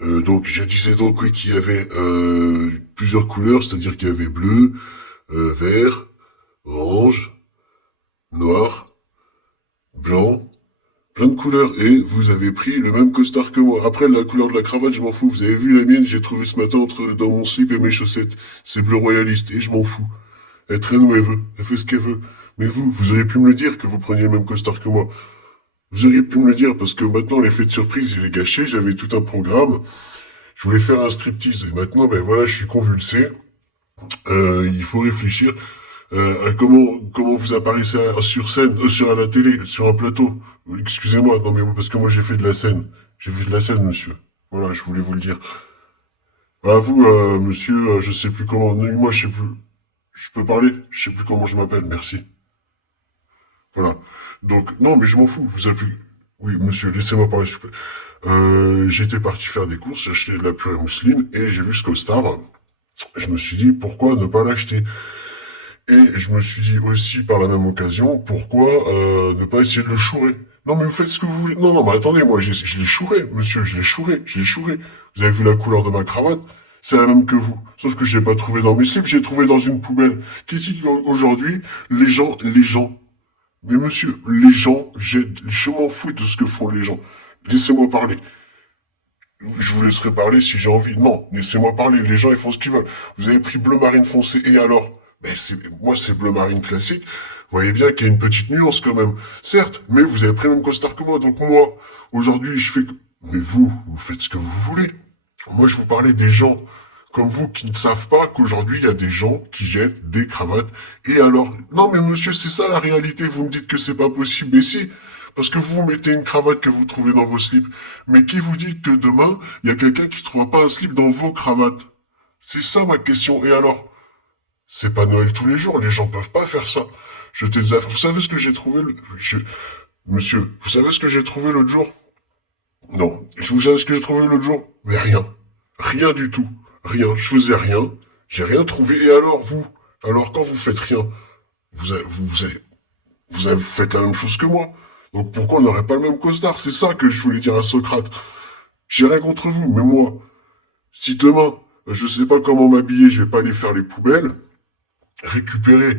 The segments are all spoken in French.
Donc je disais donc oui qu'il y avait plusieurs couleurs, c'est-à-dire qu'il y avait bleu, vert, orange, noir, blanc, plein de couleurs. Et vous avez pris le même costard que moi. Après la couleur de la cravate, je m'en fous. Vous avez vu la mienne, j'ai trouvé ce matin dans mon slip et mes chaussettes. C'est bleu royaliste et je m'en fous. Elle traîne où elle veut, elle fait ce qu'elle veut. Mais vous auriez pu me le dire que vous preniez le même costard que moi. Vous auriez pu me le dire parce que maintenant l'effet de surprise il est gâché. J'avais tout un programme. Je voulais faire un striptease et maintenant ben voilà, je suis convulsé. Il faut réfléchir à comment vous apparaissez sur scène, sur la télé, sur un plateau. Excusez-moi, non mais parce que moi j'ai fait de la scène. J'ai fait de la scène, monsieur. Voilà, je voulais vous le dire. À vous, monsieur, je sais plus comment. Non, moi, je sais plus. Je peux parler? Je sais plus comment je m'appelle. Merci. Voilà. Donc, non, mais je m'en fous. Vous avez plus. Oui, monsieur, laissez-moi parler, s'il vous plaît. J'étais parti faire des courses, j'ai acheté de la purée mousseline et j'ai vu ce costard. Je me suis dit, pourquoi ne pas l'acheter? Et je me suis dit aussi, par la même occasion, pourquoi ne pas essayer de le chourer? Non, mais vous faites ce que vous voulez. Non, non, mais attendez, moi, je l'ai chouré, monsieur, je l'ai chouré. Vous avez vu la couleur de ma cravate? C'est la même que vous. Sauf que je l'ai pas trouvé dans mes slips, j'ai trouvé dans une poubelle. Qu'est-ce qu'aujourd'hui, les gens, mais monsieur, les gens, je m'en fous de ce que font les gens. Laissez-moi parler. Je vous laisserai parler si j'ai envie. Non, laissez-moi parler. Les gens, ils font ce qu'ils veulent. Vous avez pris bleu marine foncé, et alors? Ben, moi, c'est bleu marine classique. Vous voyez bien qu'il y a une petite nuance quand même. Certes, mais vous avez pris le même costard que moi. Donc moi, aujourd'hui, je fais que... Mais vous faites ce que vous voulez. Moi, je vous parlais des gens comme vous qui ne savent pas qu'aujourd'hui, il y a des gens qui jettent des cravates. Et alors, non, mais monsieur, c'est ça la réalité. Vous me dites que c'est pas possible. Mais si, parce que vous mettez une cravate que vous trouvez dans vos slips. Mais qui vous dit que demain, il y a quelqu'un qui trouvera pas un slip dans vos cravates? C'est ça ma question. Et alors? C'est pas Noël tous les jours. Les gens peuvent pas faire ça. Jeter des affaires. Vous savez ce que j'ai trouvé Monsieur, vous savez ce que j'ai trouvé l'autre jour? Non. Vous savez ce que j'ai trouvé l'autre jour? Mais rien. Rien du tout. Rien. Je faisais rien. J'ai rien trouvé. Et alors, vous? Alors, quand vous faites rien, vous avez fait la même chose que moi. Donc, pourquoi on n'aurait pas le même costard? C'est ça que je voulais dire à Socrate. J'ai rien contre vous, mais moi, si demain, je sais pas comment m'habiller, je vais pas aller faire les poubelles, récupérer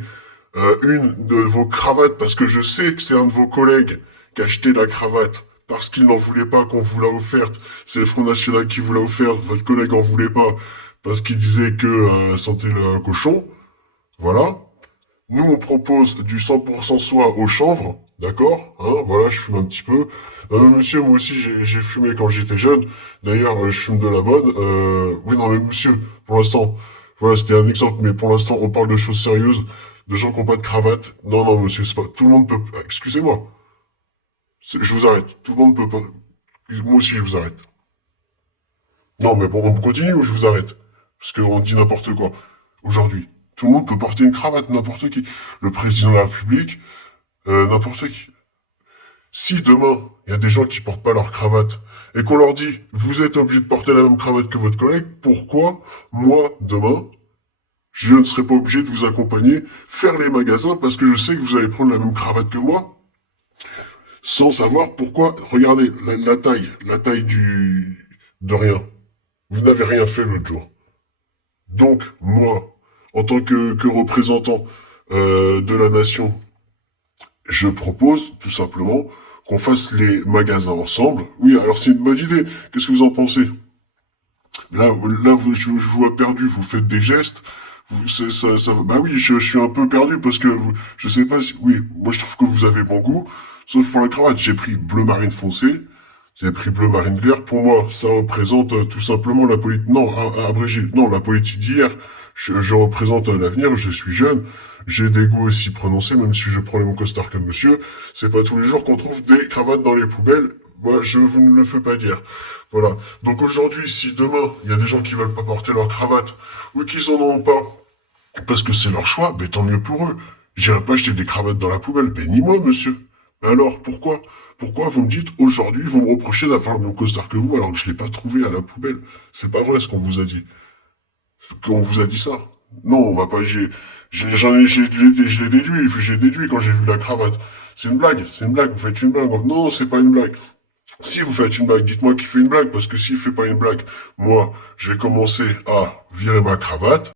une de vos cravates parce que je sais que c'est un de vos collègues qui a acheté la cravate parce qu'il n'en voulait pas qu'on vous l'a offerte. C'est le Front National qui vous l'a offerte. Votre collègue en voulait pas parce qu'il disait que sentait le cochon. Voilà. Nous, on propose du 100% soie au chanvre. D'accord, hein, voilà, je fume un petit peu. Monsieur, moi aussi, j'ai fumé quand j'étais jeune. D'ailleurs, je fume de la bonne. Oui, non, mais monsieur, pour l'instant, voilà, c'était un exemple, mais pour l'instant, on parle de choses sérieuses, de gens qui n'ont pas de cravate. Non, non, monsieur, c'est pas... Tout le monde peut... Excusez-moi, je vous arrête. Tout le monde peut pas... Moi aussi, je vous arrête. Non, mais bon, on continue ou je vous arrête? Parce qu'on dit n'importe quoi. Aujourd'hui, tout le monde peut porter une cravate, n'importe qui. Le président de la République, n'importe qui. Si demain, il y a des gens qui portent pas leur cravate, et qu'on leur dit, vous êtes obligé de porter la même cravate que votre collègue, pourquoi, moi, demain, je ne serai pas obligé de vous accompagner faire les magasins parce que je sais que vous allez prendre la même cravate que moi, sans savoir pourquoi. Regardez, la taille de rien. Vous n'avez rien fait l'autre jour. Donc, moi, en tant que représentant de la nation, je propose tout simplement qu'on fasse les magasins ensemble. Oui, alors c'est une bonne idée. Qu'est-ce que vous en pensez? Je vous vois perdu. Vous faites des gestes. Bah oui, je suis un peu perdu parce que je sais pas si. Oui, moi je trouve que vous avez bon goût. Sauf pour la cravate, j'ai pris bleu marine foncé. J'ai pris bleu marine clair. Pour moi, ça représente tout simplement la politique. Non, abrégé. Non, la politique d'hier. Je représente l'avenir. Je suis jeune. J'ai des goûts aussi prononcés, même si je prends les mêmes costards que monsieur. C'est pas tous les jours qu'on trouve des cravates dans les poubelles. Moi, je vous ne le fais pas dire. Voilà. Donc aujourd'hui, si demain, il y a des gens qui veulent pas porter leur cravate, ou qu'ils en ont pas, parce que c'est leur choix, ben tant mieux pour eux. J'irai pas acheter des cravates dans la poubelle. Ben ni moi, monsieur. Mais alors, pourquoi? Pourquoi vous me dites aujourd'hui, vous me reprochez d'avoir le même costard que vous alors que je l'ai pas trouvé à la poubelle? C'est pas vrai ce qu'on vous a dit. Qu'on vous a dit ça. Non, on m'a pas, je l'ai déduit quand j'ai vu la cravate. C'est une blague, vous faites une blague. Non, c'est pas une blague. Si vous faites une blague, dites-moi qui fait une blague, parce que s'il fait pas une blague, moi, je vais commencer à virer ma cravate.